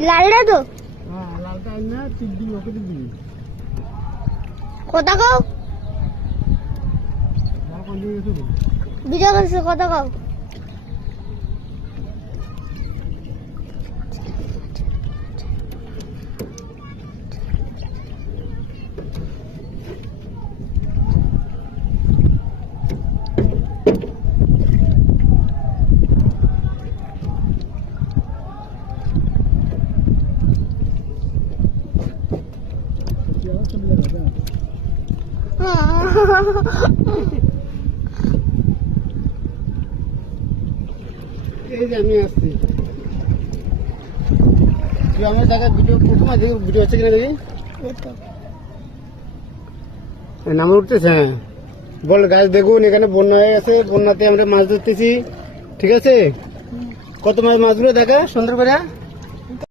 লালটা তো হ্যাঁ লালটা না চিপ দিবি ওকে দিবি কথা কও ভালো করে দিয়ে শুরু ভিডিও করছে কথা কও এই যে আমি আসছি তুই আমার দেখা ভিডিও প্রথম দেখি ভিডিও হচ্ছে কিনা দেখি নামে উঠতেছে হ্যাঁ বল গাছ দেখুন এখানে বন্যা হয়ে গেছে বন্যাতে আমরা মাছ ধরতেছি ঠিক আছে কত মাছ মাছগুলো দেখা সুন্দর করে